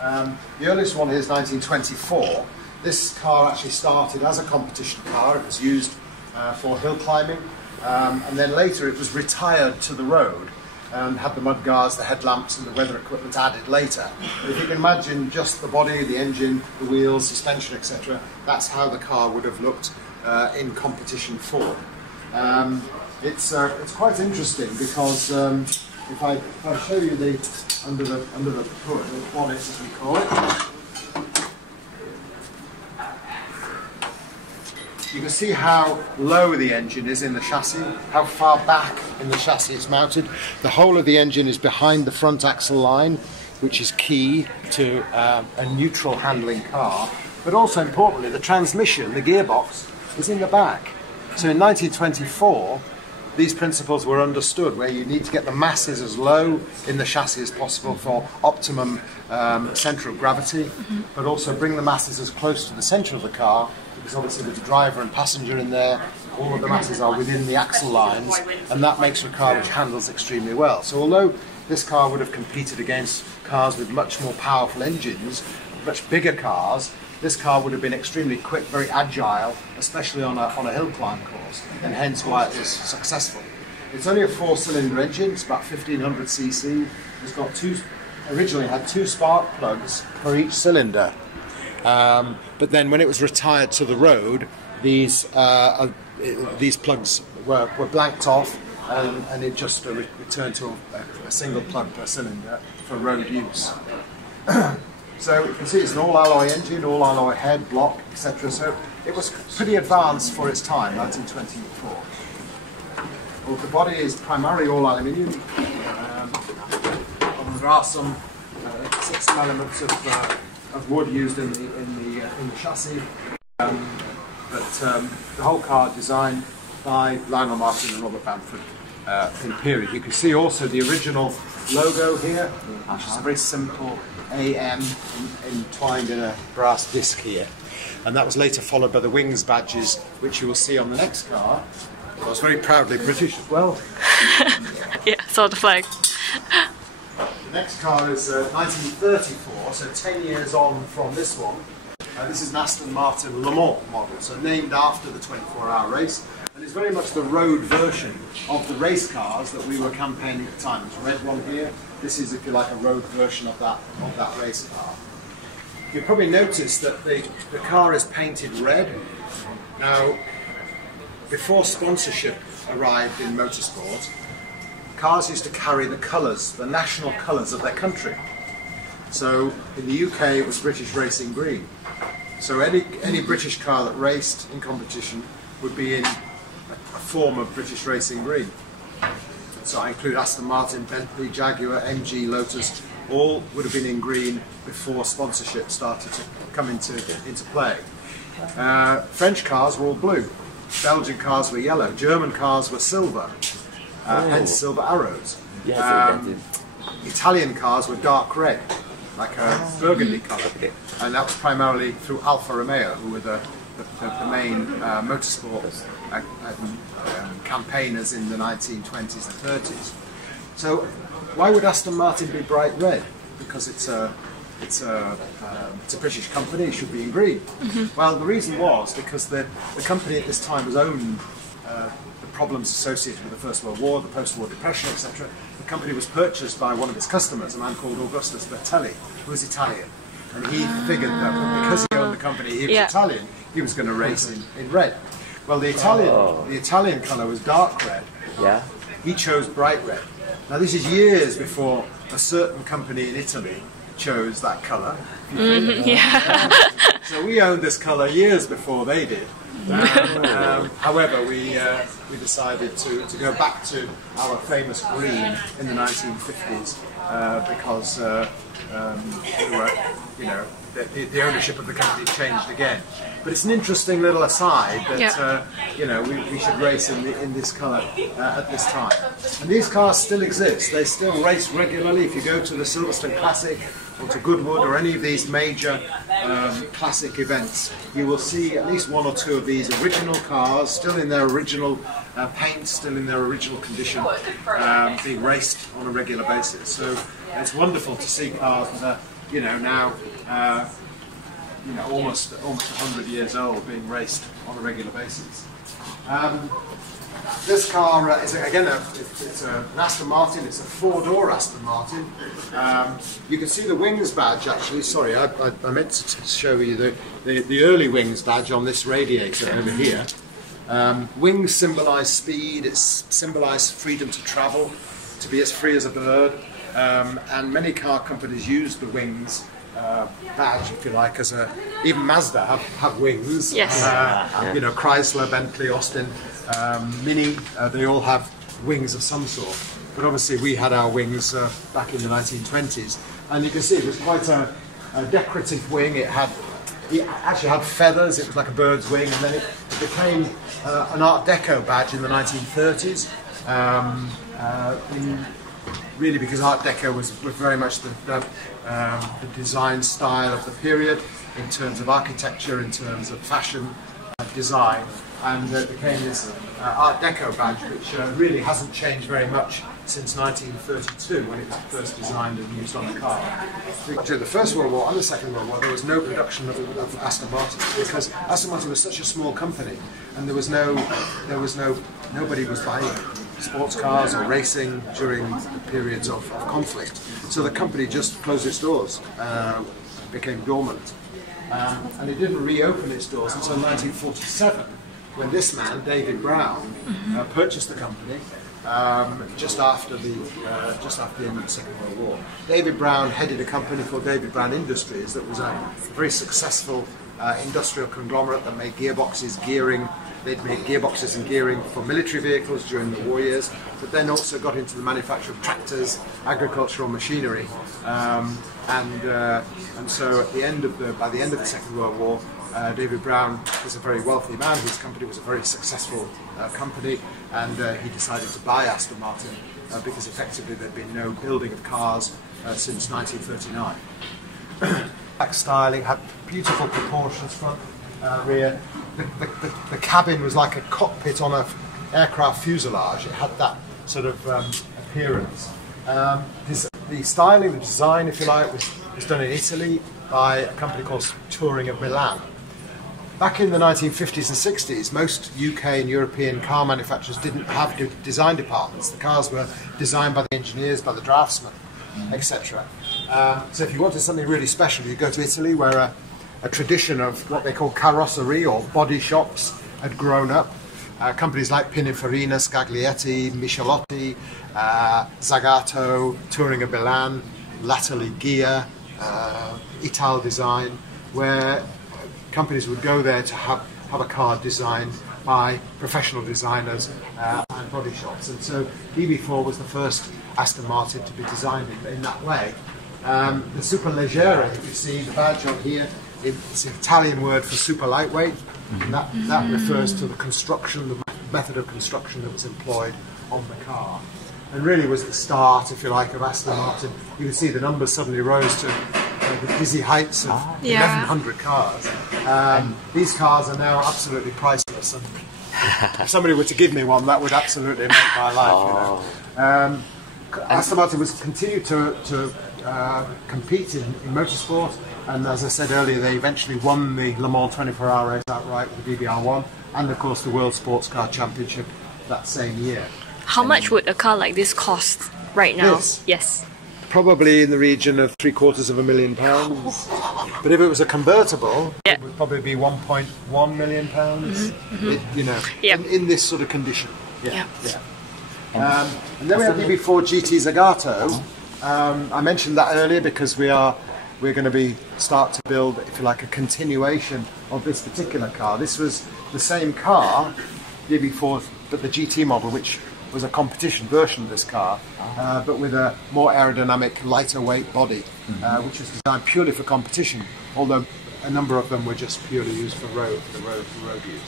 The earliest one here is 1924. This car actually started as a competition car. It was used for hill climbing, and then later it was retired to the road and had the mudguards, the headlamps and the weather equipment added later. But if you can imagine just the body, the engine, the wheels, suspension, etc., that's how the car would have looked in competition form. It's quite interesting because if I show you the under the hood, the bonnet as we call it, you can see how low the engine is in the chassis, how far back in the chassis it's mounted. The whole of the engine is behind the front axle line, which is key to a neutral handling car. But also importantly, the transmission, the gearbox, is in the back. So in 1924, these principles were understood, where you need to get the masses as low in the chassis as possible for optimum centre of gravity, but also bring the masses as close to the centre of the car, because obviously with the driver and passenger in there, all of the masses are within the axle lines, and that makes a car which handles extremely well. So although this car would have competed against cars with much more powerful engines, much bigger cars, this car would have been extremely quick, very agile, especially on a hill climb course, and hence why it was successful. It's only a 4-cylinder engine, it's about 1500 cc. It's got originally had 2 spark plugs for each cylinder. But then when it was retired to the road, these plugs were blanked off, and it just returned to a single plug per cylinder for road use. So you can see it's an all-alloy engine, all-alloy head, block, etc. So it was pretty advanced for its time, 1924. Well, the body is primarily all aluminium. There are some elements of wood used in the chassis, but the whole car designed by Lionel Martin and Robert Bamford in period. You can see also the original logo here, which is a very simple AM entwined in a brass disc here, and that was later followed by the wings badges, which you will see on the next car. It was very proudly British as well. Yeah, saw the flag. The next car is 1934, so 10 years on from this one. This is an Aston Martin Le Mans model, so named after the 24-hour race, and it's very much the road version of the race cars that we were campaigning at the time. There's a red one here. This is, if you like, a road version of that race car. You'll probably notice that the car is painted red. Now, before sponsorship arrived in motorsport, cars used to carry the colours, the national colours of their country. So in the UK it was British Racing Green. So any British car that raced in competition would be in a form of British Racing Green. So I include Aston Martin, Bentley, Jaguar, MG, Lotus, all would have been in green before sponsorship started to come into play. French cars were all blue, Belgian cars were yellow, German cars were silver, hence silver arrows. Italian cars were dark red, like a burgundy colour, and that was primarily through Alfa Romeo, who were the main motorsport campaigners in the 1920s and 30s. So why would Aston Martin be bright red? Because it's a British company, it should be in green. Well, the reason was because the company at this time was owned the problems associated with the First World War, the post-war depression, etc. The company was purchased by one of its customers, a man called Augustus Bertelli, who was Italian. And he figured that because he owned the company, he was Italian, he was going to race in red. Well, the Italian colour was dark red. Yeah. He chose bright red. Now, this is years before a certain company in Italy chose that colour. So we owned this colour years before they did. However, we decided to go back to our famous green in the 1950s because the ownership of the company changed again. But it's an interesting little aside that we should race in this colour at this time. And these cars still exist. They still race regularly. If you go to the Silverstone Classic or to Goodwood or any of these major classic events, you will see at least one or two of these original cars still in their original paint, still in their original condition, being raced on a regular basis. So it's wonderful to see cars that are you know, now almost 100 years old, being raced on a regular basis. This car is again it's an Aston Martin. It's a four-door Aston Martin. You can see the wings badge actually. Sorry, I meant to show you the early wings badge on this radiator over here. Wings symbolise speed. It symbolise freedom to travel, to be as free as a bird. And many car companies use the wings badge, if you like, as even Mazda have wings. Yes. You know, Chrysler, Bentley, Austin, Mini, they all have wings of some sort. But obviously we had our wings back in the 1920s, and you can see it was quite a decorative wing. It actually had feathers. It was like a bird's wing, and then it became an Art Deco badge in the 1930s. Really, because Art Deco was very much the design style of the period in terms of architecture, in terms of fashion design, and it became this Art Deco badge, which really hasn't changed very much since 1932 when it was first designed and used on the car. During the First World War and the Second World War, there was no production of Aston Martin because Aston Martin was such a small company, and nobody was buying sports cars or racing during periods of conflict. So the company just closed its doors, became dormant. And it didn't reopen its doors until 1947, when this man, David Brown, purchased the company just after the end of the Second World War. David Brown headed a company called David Brown Industries that was a very successful industrial conglomerate that made gearboxes, gearing. They'd made gearboxes and gearing for military vehicles during the war years, but then also got into the manufacture of tractors, agricultural machinery, and so by the end of the Second World War, David Brown was a very wealthy man. His company was a very successful company, and he decided to buy Aston Martin because effectively there'd been no building of cars since 1939. Black styling, had beautiful proportions, front, rear. The cabin was like a cockpit on an aircraft fuselage. It had that sort of appearance. The styling, the design, if you like, was done in Italy by a company called Touring of Milan. Back in the 1950s and 60s, most UK and European car manufacturers didn't have design departments. The cars were designed by the engineers, by the draftsmen, etc. So if you wanted something really special, you go to Italy, where a tradition of what they call carrosserie or body shops had grown up. Companies like Pininfarina, Scaglietti, Michelotti, Zagato, Touring of Milan, Latterly Ghia, Ital Design, where companies would go there to have a car designed by professional designers and body shops. And so DB4 was the first Aston Martin to be designed in that way. The Superleggera, you can see the badge on here, it's an Italian word for super lightweight, and that refers to the construction, the method of construction that was employed on the car. And really was the start, if you like, of Aston Martin. You can see the numbers suddenly rose to the dizzy heights of 1,100 cars. These cars are now absolutely priceless, and if somebody were to give me one, that would absolutely make my life. You know. Aston Martin was continued to compete in motorsport, and as I said earlier, they eventually won the Le Mans 24-hour race outright with the BBR1, and of course the World Sports Car Championship that same year. How much would a car like this cost right now? Yes. Probably in the region of £750,000. But if it was a convertible, it would probably be £1.1 million. You know, in this sort of condition. And then we have DB4 GT Zagato. I mentioned that earlier because we're going to start to build, if you like, a continuation of this particular car. This was the same car, DB4, but the GT model, which was a competition version of this car, but with a more aerodynamic, lighter weight body, which was designed purely for competition, although a number of them were just purely used for road use.